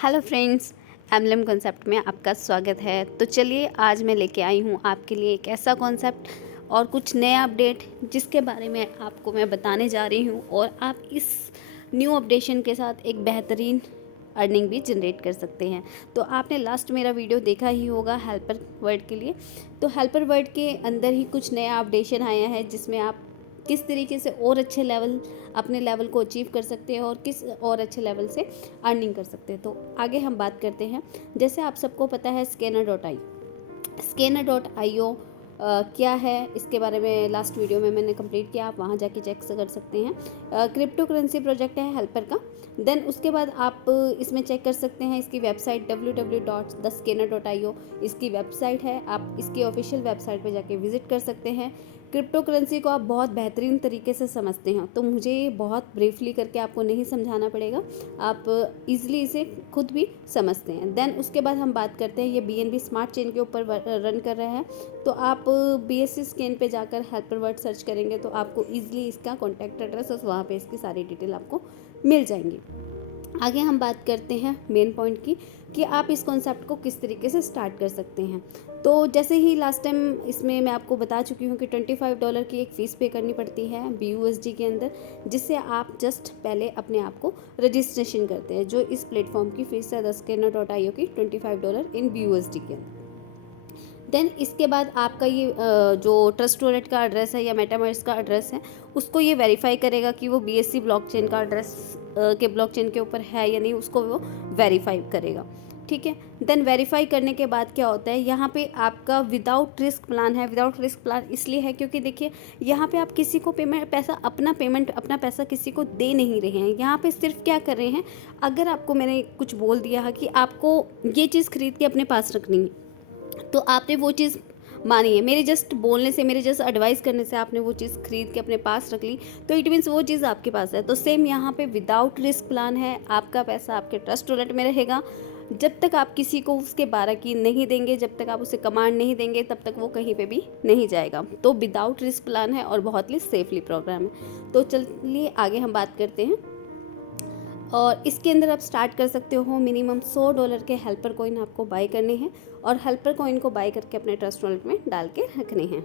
Hello friends, MLM concept में आपका स्वागत है। तो चलिए आज मैं लेके आई हूँ आपके लिए एक ऐसा कॉन्सेप्ट और कुछ नया अपडेट जिसके बारे में आपको मैं बताने जा रही हूँ और आप इस न्यू अपडेशन के साथ एक बेहतरीन अर्निंग भी जनरेट कर सकते हैं। तो आपने लास्ट मेरा वीडियो देखा ही होगा हेल्पर वर्ड के लिए। तो हेल्पर वर्ड के अंदर ही कुछ नया अपडेशन आया है जिसमें आप किस तरीके से और अच्छे लेवल अपने लेवल को अचीव कर सकते हैं और किस और अच्छे लेवल से अर्निंग कर सकते हैं। तो आगे हम बात करते हैं। जैसे आप सबको पता है स्कैनर.io क्या है, इसके बारे में लास्ट वीडियो में मैंने कंप्लीट किया, आप वहाँ जाके चेक कर सकते हैं। क्रिप्टो करेंसी प्रोजेक्ट है हेल्पर का। देन उसके बाद आप इसमें चेक कर सकते हैं इसकी वेबसाइट www.thescanner.io इसकी वेबसाइट है। आप इसकी ऑफिशियल वेबसाइट पे जाके विजिट कर सकते हैं। क्रिप्टो करेंसी को आप बहुत बेहतरीन तरीके से समझते हैं तो मुझे ये बहुत ब्रीफली करके आपको नहीं समझाना पड़ेगा, आप इजीली इसे खुद भी समझते हैं। देन उसके बाद हम बात करते हैं, ये BNB स्मार्ट चेन के ऊपर रन कर रहा है। तो आप BSC स्कैन पे जाकर हेल्पर वर्ड सर्च करेंगे तो आपको ईजिली इसका कॉन्टैक्ट एड्रेस और वहाँ पे इसकी सारी डिटेल आपको मिल जाएंगी। आगे हम बात करते हैं मेन पॉइंट की कि आप इस कॉन्सेप्ट को किस तरीके से स्टार्ट कर सकते हैं। तो जैसे ही लास्ट टाइम इसमें मैं आपको बता चुकी हूँ कि $25 की एक फ़ीस पे करनी पड़ती है BUSD के अंदर, जिससे आप जस्ट पहले अपने आप को रजिस्ट्रेशन करते हैं। जो इस प्लेटफॉर्म की फ़ीस है thescanner.io की $25 इन BUSD के अंदर। देन इसके बाद आपका ये जो ट्रस्ट वॉलेट का एड्रेस है या मेटामास्क का एड्रेस है उसको ये वेरीफाई करेगा कि वो BSC ब्लॉकचेन का एड्रेस के ब्लॉकचेन के ऊपर है या नहीं, उसको वो वेरीफाई करेगा। ठीक है। देन वेरीफाई करने के बाद क्या होता है, यहाँ पे आपका विदाउट रिस्क प्लान है। विदाउट रिस्क प्लान इसलिए है क्योंकि देखिए यहाँ पे आप किसी को अपना पैसा किसी को दे नहीं रहे हैं। यहाँ पे सिर्फ क्या कर रहे हैं, अगर आपको मैंने कुछ बोल दिया है कि आपको ये चीज़ खरीद के अपने पास रखनी है तो आपने वो चीज़ मानी है, मेरे जस्ट बोलने से, मेरे जस्ट एडवाइस करने से आपने वो चीज़ खरीद के अपने पास रख ली, तो इट मीन्स वो चीज़ आपके पास है। तो सेम यहाँ पे विदाउट रिस्क प्लान है, आपका पैसा आपके ट्रस्ट वॉलेट में रहेगा। जब तक आप किसी को उसके 12 की नहीं देंगे, जब तक आप उसे कमांड नहीं देंगे, तब तक वो कहीं पे भी नहीं जाएगा। तो विदाउट रिस्क प्लान है और बहुत ही सेफली प्रोग्राम है। तो चलिए आगे हम बात करते हैं। और इसके अंदर आप स्टार्ट कर सकते हो। मिनिमम $100 के हेल्पर कॉइन आपको बाय करने हैं और हेल्पर कॉइन को बाय करके अपने ट्रस्ट वॉलेट में डाल के रखने हैं।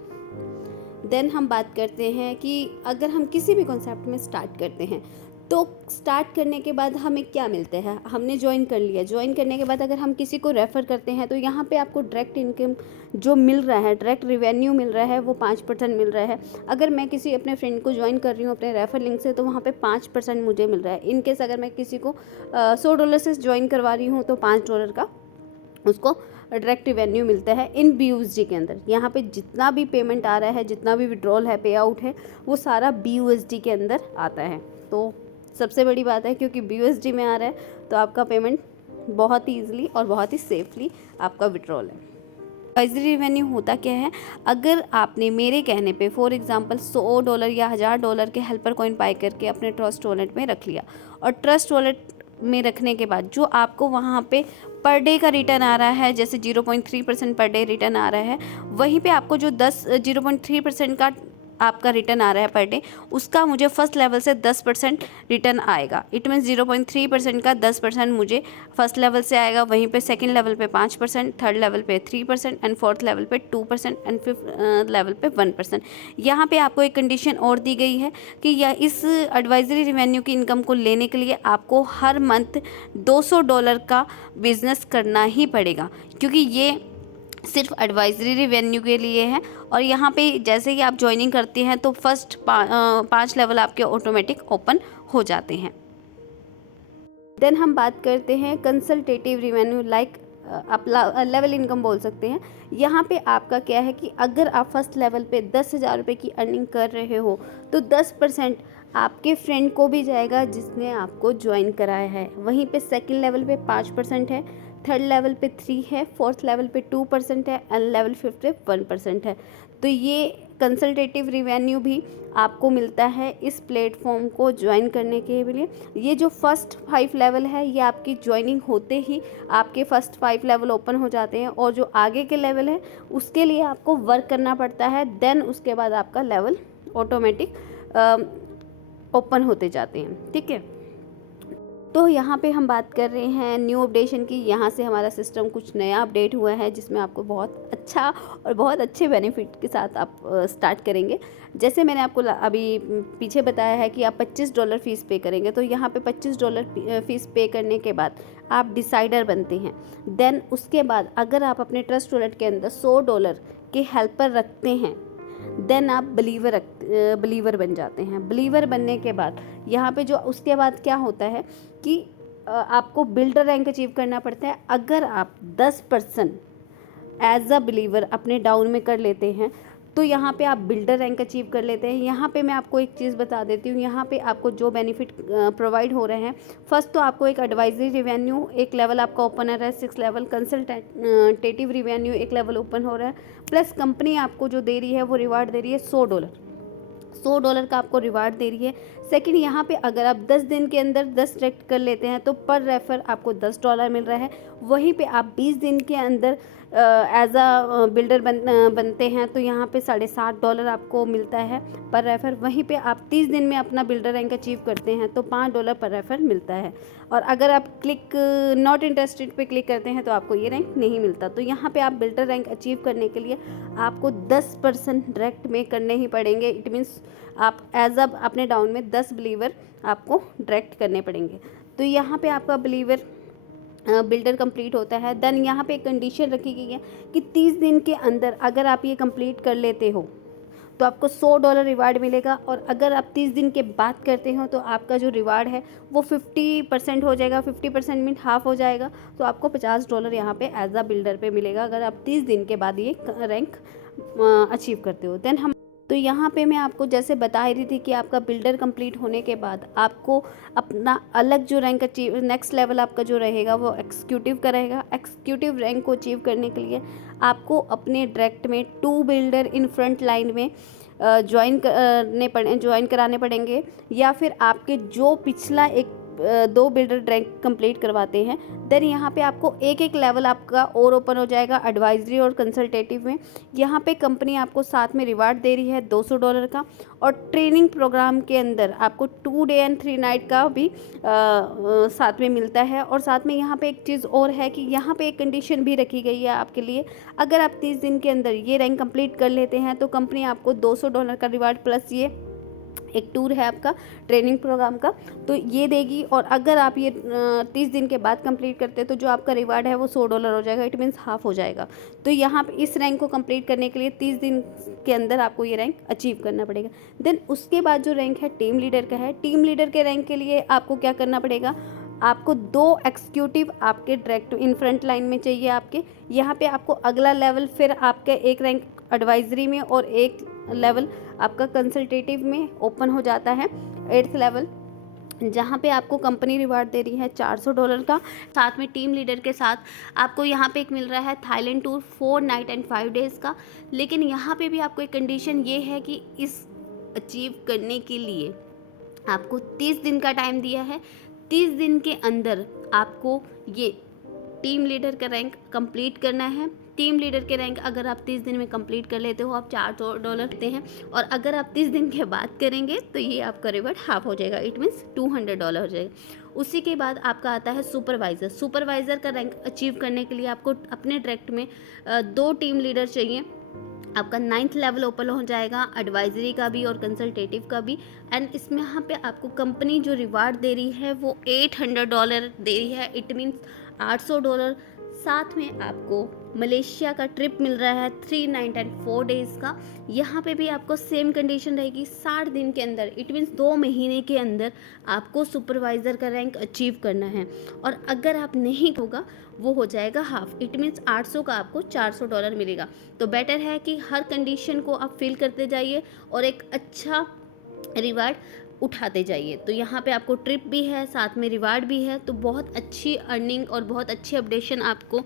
देन हम बात करते हैं कि अगर हम किसी भी कॉन्सेप्ट में स्टार्ट करते हैं तो स्टार्ट करने के बाद हमें क्या मिलता है। हमने ज्वाइन कर लिया, ज्वाइन करने के बाद अगर हम किसी को रेफ़र करते हैं तो यहाँ पे आपको डायरेक्ट इनकम जो मिल रहा है, डायरेक्ट रिवेन्यू मिल रहा है, वो 5% मिल रहा है। अगर मैं किसी अपने फ्रेंड को ज्वाइन कर रही हूँ अपने रेफर लिंक से तो वहाँ पे 5% मुझे मिल रहा है। इनकेस अगर मैं किसी को $100 से ज्वाइन करवा रही हूँ तो $5 का उसको डायरेक्ट रिवेन्यू मिलता है इन BUSD के अंदर। यहाँ पे जितना भी पेमेंट आ रहा है, जितना भी विड्रॉल है, पे आउट है, वो सारा BUSD के अंदर आता है। तो सबसे बड़ी बात है क्योंकि BUSD में आ रहा है तो आपका पेमेंट बहुत ही ईजिली और बहुत ही सेफली आपका विड्रॉल है। एडवाइजरी रेवेन्यू होता क्या है, अगर आपने मेरे कहने पे फॉर एग्जांपल $100 या $1000 के हेल्पर कॉइन बाय करके अपने ट्रस्ट वॉलेट में रख लिया और ट्रस्ट वॉलेट में रखने के बाद जो आपको वहाँ पे पर डे का रिटर्न आ रहा है, जैसे 0.3% पर डे रिटर्न आ रहा है, वहीं पे आपको जो 0.3% का आपका रिटर्न आ रहा है पर डे, उसका मुझे फर्स्ट लेवल से 10% रिटर्न आएगा। इट मीन्स 0.3% का 10% मुझे फर्स्ट लेवल से आएगा, वहीं पे सेकंड लेवल पे 5%, थर्ड लेवल पे 3% एंड फोर्थ लेवल पे 2% एंड फिफ्थ लेवल पे 1%। यहाँ पे आपको एक कंडीशन और दी गई है कि इस एडवाइजरी रेवेन्यू की इनकम को लेने के लिए आपको हर मंथ $200 का बिजनेस करना ही पड़ेगा, क्योंकि ये सिर्फ एडवाइजरी रेवेन्यू के लिए है। और यहाँ पे जैसे ही आप ज्वाइनिंग करते हैं तो फर्स्ट 5 लेवल आपके ऑटोमेटिक ओपन हो जाते हैं। देन हम बात करते हैं कंसल्टेटिव रेवेन्यू, लाइक आप लेवल इनकम बोल सकते हैं। यहाँ पे आपका क्या है कि अगर आप फर्स्ट लेवल पे 10,000 रुपये की अर्निंग कर रहे हो तो 10% आपके फ्रेंड को भी जाएगा जिसने आपको ज्वाइन कराया है। वहीं पे सेकंड लेवल पे 5% है, थर्ड लेवल पे 3 है, फोर्थ लेवल पे 2% है एंड लेवल 5 पे 1% है। तो ये कंसल्टेटिव रेवेन्यू भी आपको मिलता है इस प्लेटफॉर्म को ज्वाइन करने के लिए। ये जो फर्स्ट 5 लेवल है ये आपकी ज्वाइनिंग होते ही आपके फर्स्ट 5 लेवल ओपन हो जाते हैं और जो आगे के लेवल है उसके लिए आपको वर्क करना पड़ता है। देन उसके बाद आपका लेवल ऑटोमेटिक ओपन होते जाते हैं। ठीक है। तो यहाँ पे हम बात कर रहे हैं न्यू अपडेशन की। यहाँ से हमारा सिस्टम कुछ नया अपडेट हुआ है जिसमें आपको बहुत अच्छा और बहुत अच्छे बेनिफिट के साथ आप स्टार्ट करेंगे। जैसे मैंने आपको अभी पीछे बताया है कि आप $25 फ़ीस पे करेंगे, तो यहाँ पे $25 फ़ीस पे करने के बाद आप डिसाइडर बनते हैं। देन उसके बाद अगर आप अपने ट्रस्ट वॉलेट के अंदर $100 के हेल्पर रखते हैं, देन आप बिलीवर बन जाते हैं। बिलीवर बनने के बाद यहाँ पे जो उसके बाद क्या होता है कि आपको बिल्डर रैंक अचीव करना पड़ता है। अगर आप 10% एज अ बिलीवर अपने डाउन में कर लेते हैं तो यहाँ पे आप बिल्डर रैंक अचीव कर लेते हैं। यहाँ पे मैं आपको एक चीज़ बता देती हूँ, यहाँ पे आपको जो बेनिफिट प्रोवाइड हो रहे हैं, फर्स्ट तो आपको एक एडवाइजरी रिवेन्यू एक लेवल आपका ओपन हो रहा है, 6 लेवल कंसल्टेटिव रिवेन्यू एक लेवल ओपन हो रहा है, प्लस कंपनी आपको जो दे रही है वो रिवार्ड दे रही है $100 का आपको रिवार्ड दे रही है। सेकंड, यहाँ पे अगर आप 10 दिन के अंदर 10 ट्रैक्ट कर लेते हैं तो पर रेफर आपको $10 मिल रहा है। वहीं पे आप 20 दिन के अंदर एज अ बिल्डर बनते हैं तो यहाँ पे $7.5 आपको मिलता है पर रेफर। वहीं पे आप 30 दिन में अपना बिल्डर रैंक अचीव करते हैं तो $5 पर रेफर मिलता है। और अगर आप क्लिक नॉट इंटरेस्टेड पे क्लिक करते हैं तो आपको ये रैंक नहीं मिलता। तो यहाँ पे आप बिल्डर रैंक अचीव करने के लिए आपको 10% डायरेक्ट में करने ही पड़ेंगे। इट मीन्स आप एज अ अपने डाउन में 10 बिलीवर आपको डायरेक्ट करने पड़ेंगे। तो यहाँ पे आपका बिलीवर बिल्डर कंप्लीट होता है। देन यहाँ पे एक कंडीशन रखी गई है कि 30 दिन के अंदर अगर आप ये कंप्लीट कर लेते हो तो आपको $100 रिवार्ड मिलेगा, और अगर आप 30 दिन के बाद करते हो तो आपका जो रिवार्ड है वो 50% हो जाएगा। 50% मीन हाफ हो जाएगा, तो आपको $50 यहाँ पे एज अ बिल्डर पे मिलेगा अगर आप 30 दिन के बाद ये रैंक अचीव करते हो। देन हम तो यहाँ पे मैं आपको जैसे बता ही रही थी कि आपका बिल्डर कंप्लीट होने के बाद आपको अपना अलग जो रैंक अचीव नेक्स्ट लेवल आपका जो रहेगा वो एग्जीक्यूटिव का रहेगा। एग्जीक्यूटिव रैंक को अचीव करने के लिए आपको अपने डायरेक्ट में 2 बिल्डर इन फ्रंट लाइन में ज्वाइन कराने पड़ेंगे, या फिर आपके जो पिछला एक 2 बिल्डर रैंक कंप्लीट करवाते हैं। देन यहाँ पे आपको एक लेवल आपका और ओपन हो जाएगा एडवाइजरी और कंसल्टेटिव में। यहाँ पे कंपनी आपको साथ में रिवार्ड दे रही है $200 का, और ट्रेनिंग प्रोग्राम के अंदर आपको 2 डे एंड 3 नाइट का भी साथ में मिलता है। और साथ में यहाँ पे एक चीज़ और है कि यहाँ पे एक कंडीशन भी रखी गई है आपके लिए। अगर आप 30 दिन के अंदर ये रैंक कंप्लीट कर लेते हैं तो कंपनी आपको $200 का रिवार्ड प्लस ये एक टूर है आपका ट्रेनिंग प्रोग्राम का, तो ये देगी। और अगर आप ये 30 दिन के बाद कंप्लीट करते हैं तो जो आपका रिवार्ड है वो $100 हो जाएगा। इट मीन्स हाफ हो जाएगा। तो यहाँ पे इस रैंक को कंप्लीट करने के लिए 30 दिन के अंदर आपको ये रैंक अचीव करना पड़ेगा। देन उसके बाद जो रैंक है टीम लीडर का है। टीम लीडर के रैंक के लिए आपको क्या करना पड़ेगा, आपको 2 एग्जीक्यूटिव आपके डायरेक्ट इन फ्रंट लाइन में चाहिए आपके। यहाँ पे आपको अगला लेवल फिर आपका एक रैंक एडवाइजरी में और एक लेवल आपका कंसल्टेटिव में ओपन हो जाता है, 8th लेवल, जहाँ पे आपको कंपनी रिवार्ड दे रही है $400 का। साथ में टीम लीडर के साथ आपको यहाँ पे एक मिल रहा है Thailand tour 4 night and 5 days का। लेकिन यहाँ पे भी आपको एक कंडीशन ये है कि इस अचीव करने के लिए आपको 30 दिन का टाइम दिया है। 30 दिन के अंदर आपको ये टीम लीडर का रैंक कंप्लीट करना है। टीम लीडर के रैंक अगर आप 30 दिन में कंप्लीट कर लेते हो आप $400 देते हैं, और अगर आप 30 दिन के बाद करेंगे तो ये आपका रिवार्ड हाफ हो जाएगा। इट मीन्स $200 हो जाएगा। उसी के बाद आपका आता है सुपरवाइज़र। सुपरवाइज़र का रैंक अचीव करने के लिए आपको अपने डायरेक्ट में 2 टीम लीडर चाहिए। आपका 9th लेवल ओपन हो जाएगा, एडवाइजरी का भी और कंसल्टेटिव का भी। एंड इसमें यहाँ पे आपको कंपनी जो रिवार्ड दे रही है वो $800 दे रही है। It means $800। साथ में आपको मलेशिया का ट्रिप मिल रहा है 3 नाइट एंड 4 डेज़ का। यहाँ पे भी आपको सेम कंडीशन रहेगी, 60 दिन के अंदर, इट मीन्स 2 महीने के अंदर आपको सुपरवाइज़र का रैंक अचीव करना है। और अगर आप नहीं होगा वो हो जाएगा हाफ। इट मीन्स 800 का आपको $400 मिलेगा। तो बेटर है कि हर कंडीशन को आप फिल करते जाइए और एक अच्छा रिवार्ड उठाते जाइए। तो यहाँ पे आपको ट्रिप भी है, साथ में रिवार्ड भी है। तो बहुत अच्छी अर्निंग और बहुत अच्छे अपडेशन आपको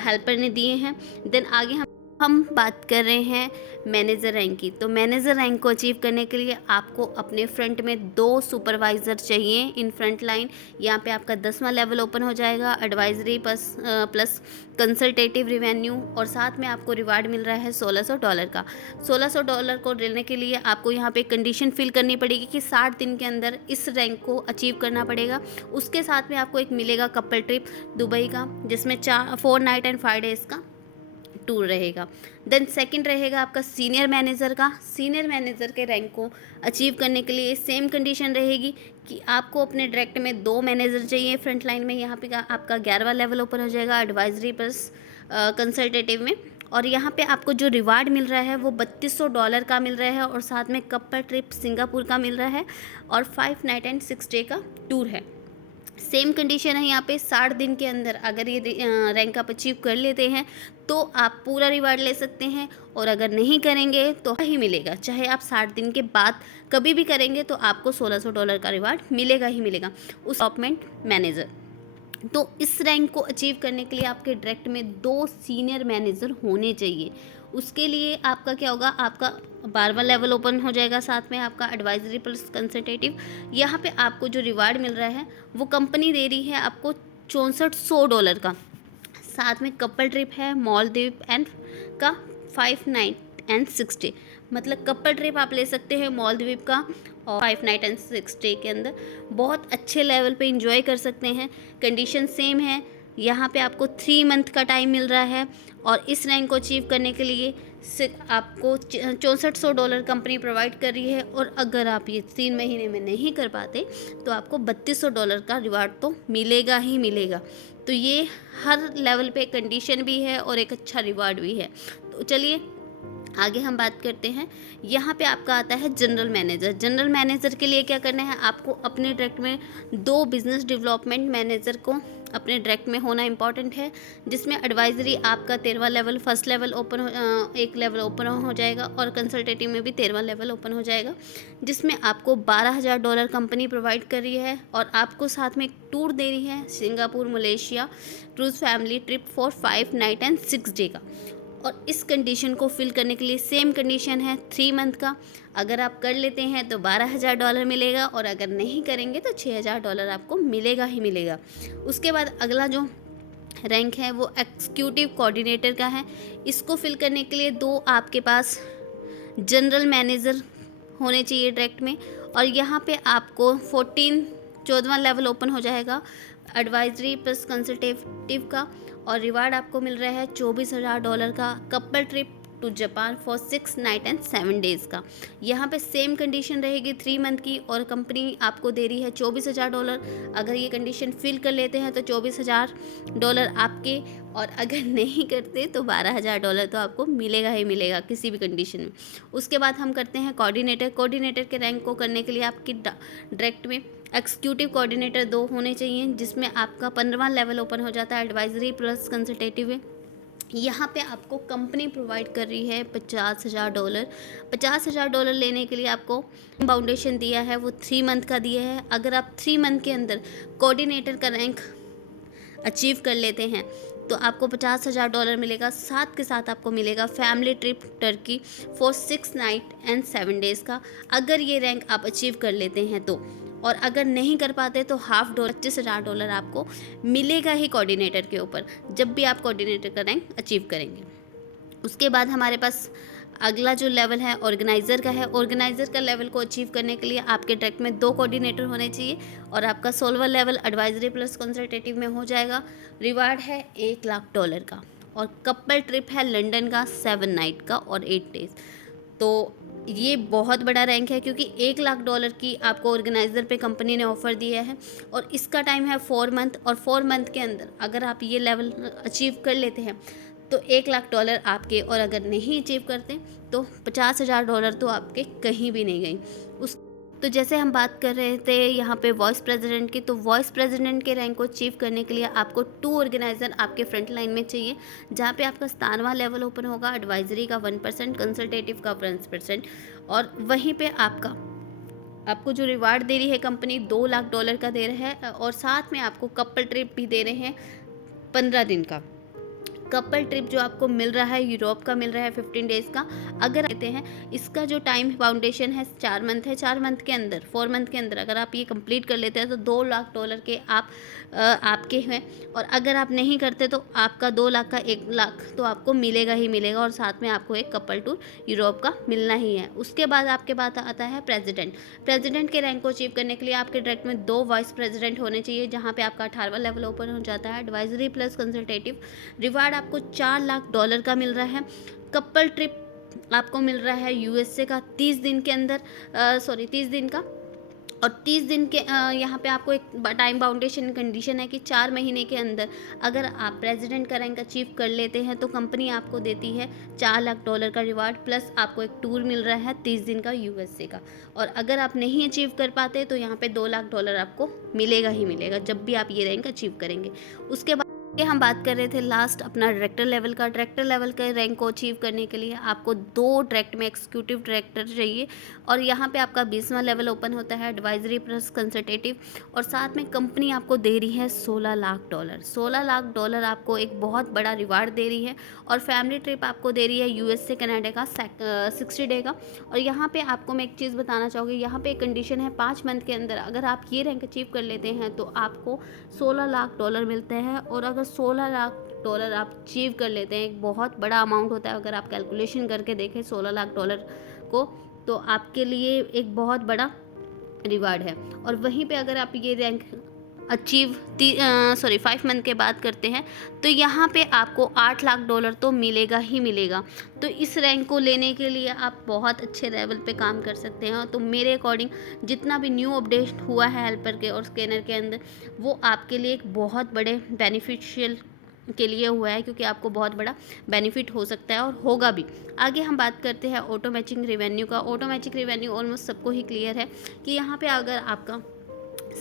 हेल्पर ने दिए हैं। देन आगे हम हम बात कर रहे हैं मैनेजर रैंक की। तो मैनेजर रैंक को अचीव करने के लिए आपको अपने फ्रंट में 2 सुपरवाइज़र चाहिए इन फ्रंट लाइन। यहाँ पे आपका 10वां लेवल ओपन हो जाएगा, एडवाइजरी प्लस कंसल्टेटिव रिवेन्यू, और साथ में आपको रिवार्ड मिल रहा है $1600 का। $1600 को लेने के लिए आपको यहाँ पे कंडीशन फिल करनी पड़ेगी कि 60 दिन के अंदर इस रैंक को अचीव करना पड़ेगा। उसके साथ में आपको एक मिलेगा कपल ट्रिप दुबई का, जिसमें 4 नाइट एंड 5 डेज़ का टूर रहेगा। देन सेकंड रहेगा आपका सीनियर मैनेजर का। सीनियर मैनेजर के रैंक को अचीव करने के लिए सेम कंडीशन रहेगी कि आपको अपने डायरेक्ट में 2 मैनेजर चाहिए फ्रंट लाइन में। यहाँ पे आपका 11वां लेवल ओपन हो जाएगा एडवाइजरी प्लस कंसल्टेटिव में, और यहाँ पे आपको जो रिवार्ड मिल रहा है वो $3200 का मिल रहा है, और साथ में कपल ट्रिप सिंगापुर का मिल रहा है, और 5 नाइट एंड 6 डे का टूर है। सेम कंडीशन है यहाँ पे, 60 दिन के अंदर अगर ये रैंक आप अचीव कर लेते हैं तो आप पूरा रिवार्ड ले सकते हैं, और अगर नहीं करेंगे तो ही मिलेगा। चाहे आप 60 दिन के बाद कभी भी करेंगे तो आपको $1600 का रिवार्ड मिलेगा ही मिलेगा उस टॉपमेंट मैनेजर। तो इस रैंक को अचीव करने के लिए आपके डायरेक्ट में 2 सीनियर मैनेजर होने चाहिए। उसके लिए आपका क्या होगा, आपका 12वां लेवल ओपन हो जाएगा, साथ में आपका एडवाइजरी प्लस कंसल्टेटिव। यहाँ पे आपको जो रिवार्ड मिल रहा है वो कंपनी दे रही है आपको $6400 का। साथ में कपल ट्रिप है मालदीव एंड का 5 नाइट एंड 6 डे, मतलब कपल ट्रिप आप ले सकते हैं मालदीव का, और 5 नाइट एंड 6 डे के अंदर बहुत अच्छे लेवल पे इंजॉय कर सकते हैं। कंडीशन सेम है, यहाँ पे आपको 3 मंथ का टाइम मिल रहा है, और इस रैंक को अचीव करने के लिए आपको $6400 कंपनी प्रोवाइड कर रही है, और अगर आप ये 3 महीने में नहीं कर पाते तो आपको $3200 का रिवार्ड तो मिलेगा ही मिलेगा। तो ये हर लेवल पे कंडीशन भी है और एक अच्छा रिवार्ड भी है। तो चलिए आगे हम बात करते हैं। यहाँ पे आपका आता है जनरल मैनेजर। जनरल मैनेजर के लिए क्या करना है, आपको अपने डायरेक्ट में 2 बिजनेस डेवलपमेंट मैनेजर को अपने डायरेक्ट में होना इंपॉर्टेंट है, जिसमें एडवाइजरी आपका 13वां लेवल फर्स्ट लेवल ओपन एक लेवल ओपन हो जाएगा, और कंसल्टेटिव में भी 13वां लेवल ओपन हो जाएगा, जिसमें आपको $12000 कंपनी प्रोवाइड कर रही है, और आपको साथ में एक टूर दे रही है Singapore Malaysia cruise family trip for 5 night and 6 day का। और इस कंडीशन को फिल करने के लिए सेम कंडीशन है 3 मंथ का। अगर आप कर लेते हैं तो $12000 मिलेगा, और अगर नहीं करेंगे तो $6000 आपको मिलेगा ही मिलेगा। उसके बाद अगला जो रैंक है वो एग्जीक्यूटिव कोऑर्डिनेटर का है। इसको फिल करने के लिए 2 आपके पास जनरल मैनेजर होने चाहिए डायरेक्ट में, और यहाँ पे आपको 14वां लेवल ओपन हो जाएगा एडवाइजरी प्लस कंसल्टेटिव का, और रिवार्ड आपको मिल रहा है $24000 का couple trip to Japan for 6 night and 7 days का। यहाँ पे सेम कंडीशन रहेगी 3 मंथ की, और कंपनी आपको दे रही है $24000। अगर ये कंडीशन फिल कर लेते हैं तो $24000 आपके, और अगर नहीं करते तो $12000 तो आपको मिलेगा ही मिलेगा किसी भी कंडीशन में। उसके बाद हम करते हैं कोऑर्डिनेटर। कोऑर्डिनेटर के रैंक को करने के लिए आपकी डायरेक्ट में एग्जीक्यूटिव कोऑर्डिनेटर 2 होने चाहिए, जिसमें आपका 15वां लेवल ओपन हो जाता है एडवाइजरी प्लस कंसल्टेटिव में। यहाँ पे आपको कंपनी प्रोवाइड कर रही है $50000। $50000 लेने के लिए आपको फाउंडेशन दिया है वो 3 मंथ का दिया है। अगर आप 3 मंथ के अंदर कोऑर्डिनेटर का रैंक अचीव कर लेते हैं तो आपको $50000 मिलेगा। साथ के साथ आपको मिलेगा family trip Turkey for 6 night and 7 days का, अगर ये रैंक आप अचीव कर लेते हैं तो। और अगर नहीं कर पाते तो $25,000 आपको मिलेगा ही कोऑर्डिनेटर के ऊपर, जब भी आप कोऑर्डिनेटर का रैंक अचीव करेंगे। उसके बाद हमारे पास अगला जो लेवल है ऑर्गेनाइज़र का है। ऑर्गेनाइज़र का लेवल को अचीव करने के लिए आपके डायरेक्ट में 2 कोऑर्डिनेटर होने चाहिए, और आपका 16वां लेवल एडवाइजरी प्लस कंसल्टेटिव में हो जाएगा। रिवार्ड है $1,00,000 का, और कपल ट्रिप है लंदन का 7 नाइट का और 8 डेज़। तो ये बहुत बड़ा रैंक है, क्योंकि $1,00,000 की आपको ऑर्गेनाइज़र पे कंपनी ने ऑफ़र दिया है, और इसका टाइम है 4 मंथ, और 4 मंथ के अंदर अगर आप ये लेवल अचीव कर लेते हैं तो $1,00,000 आपके, और अगर नहीं अचीव करते तो $50,000 तो आपके कहीं भी नहीं गई। उस तो जैसे हम बात कर रहे थे यहाँ पे वॉइस प्रेसिडेंट की, तो वॉइस प्रेसिडेंट के रैंक को अचीव करने के लिए आपको 2 ऑर्गेनाइज़र आपके फ्रंट लाइन में चाहिए, जहाँ पे आपका 17वां लेवल ओपन होगा एडवाइजरी का 1%, कंसल्टेटिव का 1%, और वहीं पे आपको जो रिवार्ड दे रही है कंपनी $2,00,000 का दे रहा है, और साथ में आपको कपल ट्रिप भी दे रहे हैं 15 दिन का। कपल ट्रिप जो आपको मिल रहा है यूरोप का मिल रहा है 15 डेज़ का, अगर कहते हैं इसका जो टाइम फाउंडेशन है 4 मंथ है, 4 मंथ के अंदर 4 मंथ के अंदर अगर आप ये कंप्लीट कर लेते हैं तो $2 लाख के आप आपके हैं। और अगर आप नहीं करते तो आपका 2 लाख का 1 लाख तो आपको मिलेगा ही मिलेगा, और साथ में आपको एक कपल टूर यूरोप का मिलना ही है। उसके बाद आपके पास आता है प्रेसिडेंट के रैंक को अचीव करने के लिए आपके डायरेक्ट में 2 वाइस प्रेसिडेंट होने चाहिए, जहाँ पे आपका 18वां लेवल ओपन हो जाता है। एडवाइजरी प्लस कंसल्टेटिव रिवार्ड आपको $4 लाख का मिल रहा है। कपल ट्रिप आपको मिल रहा है यूएसए का 30 दिन के अंदर 30 दिन का, और 30 दिन के यहाँ पे आपको एक टाइम बाउंडेशन कंडीशन है कि 4 महीने के अंदर अगर आप प्रेसिडेंट का रैंक अचीव कर लेते हैं तो कंपनी आपको देती है $4 लाख का रिवार्ड, प्लस आपको एक टूर मिल रहा है 30 दिन का यूएसए का। और अगर आप नहीं अचीव कर पाते तो यहाँ पे $2 लाख आपको मिलेगा ही मिलेगा जब भी आप ये रैंक अचीव करेंगे। उसके बाद हम बात कर रहे थे लास्ट अपना डायरेक्टर लेवल के रैंक को अचीव करने के लिए आपको 2 डायरेक्ट में एक्जीक्यूटिव डायरेक्टर चाहिए, और यहाँ पे आपका 20वां लेवल ओपन होता है एडवाइजरी प्लस कंसल्टेटिव, और साथ में कंपनी आपको दे रही है $16 लाख आपको एक बहुत बड़ा रिवार्ड दे रही है। और फैमिली ट्रिप आपको दे रही है यूएसए कनाडा का 60 डे का। और यहाँ पे आपको मैं एक चीज़ बताना चाहूँगी, यहाँ पे एक कंडीशन है 5 मंथ के अंदर अगर आप ये रैंक अचीव कर लेते हैं तो आपको $16 लाख मिलते हैं। और अगर $16 लाख आप अचीव कर लेते हैं, एक बहुत बड़ा अमाउंट होता है, अगर आप कैलकुलेशन करके देखें $16 लाख को, तो आपके लिए एक बहुत बड़ा रिवार्ड है। और वहीं पे अगर आप ये रैंक अचीव 5 मंथ के बाद करते हैं तो यहाँ पे आपको $8 लाख तो मिलेगा ही मिलेगा। तो इस रैंक को लेने के लिए आप बहुत अच्छे लेवल पे काम कर सकते हैं। तो मेरे अकॉर्डिंग जितना भी न्यू अपडेट हुआ है हेल्पर के और स्कैनर के अंदर, वो आपके लिए एक बहुत बड़े बेनिफिशियल के लिए हुआ है, क्योंकि आपको बहुत बड़ा बेनिफिट हो सकता है और होगा भी। आगे हम बात करते हैं ऑटो मैचिंग रेवेन्यू का। ऑटो मैचिंग रेवेन्यू ऑलमोस्ट सबको ही क्लियर है कि यहाँ पे अगर आपका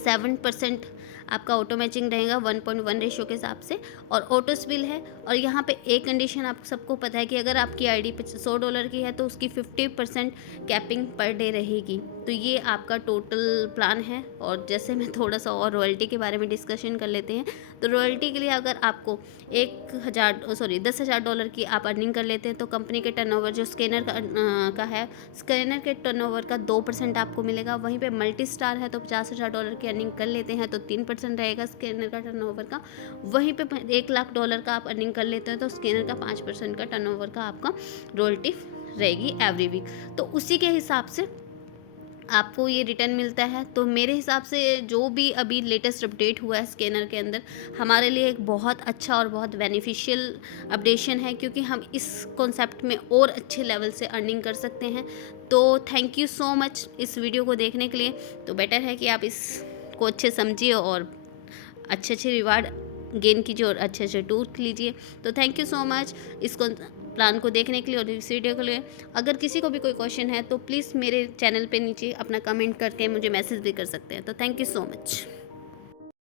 7% आपका ऑटो मैचिंग रहेगा 1.1 रेशो के हिसाब से, और ऑटो स्पिल है। और यहाँ पे एक कंडीशन आप सबको पता है कि अगर आपकी आईडी $100 की है तो उसकी 50% कैपिंग पर डे रहेगी। तो ये आपका टोटल प्लान है। और जैसे मैं थोड़ा सा और रॉयल्टी के बारे में डिस्कशन कर लेते हैं, तो रॉयल्टी के लिए अगर आपको $10,000 की आप अर्निंग कर लेते हैं तो कंपनी के टर्नओवर जो स्कैनर का है, स्कैनर के टर्नओवर का 2% आपको मिलेगा। वहीं पे मल्टी स्टार है तो $50,000 की अर्निंग कर लेते हैं तो 3% रहेगा स्कैनर का टर्नओवर का। वहीं पे $1 लाख का आप अर्निंग कर लेते हैं तो स्कैनर का 5% का टर्नओवर का आपका रॉयल्टी रहेगी एवरी वीक। तो उसी के हिसाब से आपको ये रिटर्न मिलता है। तो मेरे हिसाब से जो भी अभी लेटेस्ट अपडेट हुआ है स्कैनर के अंदर, हमारे लिए एक बहुत अच्छा और बहुत बेनिफिशियल अपडेशन है, क्योंकि हम इस कॉन्सेप्ट में और अच्छे लेवल से अर्निंग कर सकते हैं। तो थैंक यू सो मच इस वीडियो को देखने के लिए। तो बेटर है कि आप इसको अच्छे समझिए और अच्छे रिवार्ड गेन कीजिए और अच्छे टूर लीजिए। तो थैंक यू सो मच इसको प्लान को देखने के लिए और इस वीडियो के लिए। अगर किसी को भी कोई क्वेश्चन है तो प्लीज़ मेरे चैनल पे नीचे अपना कमेंट करके मुझे मैसेज भी कर सकते हैं। तो थैंक यू सो मच।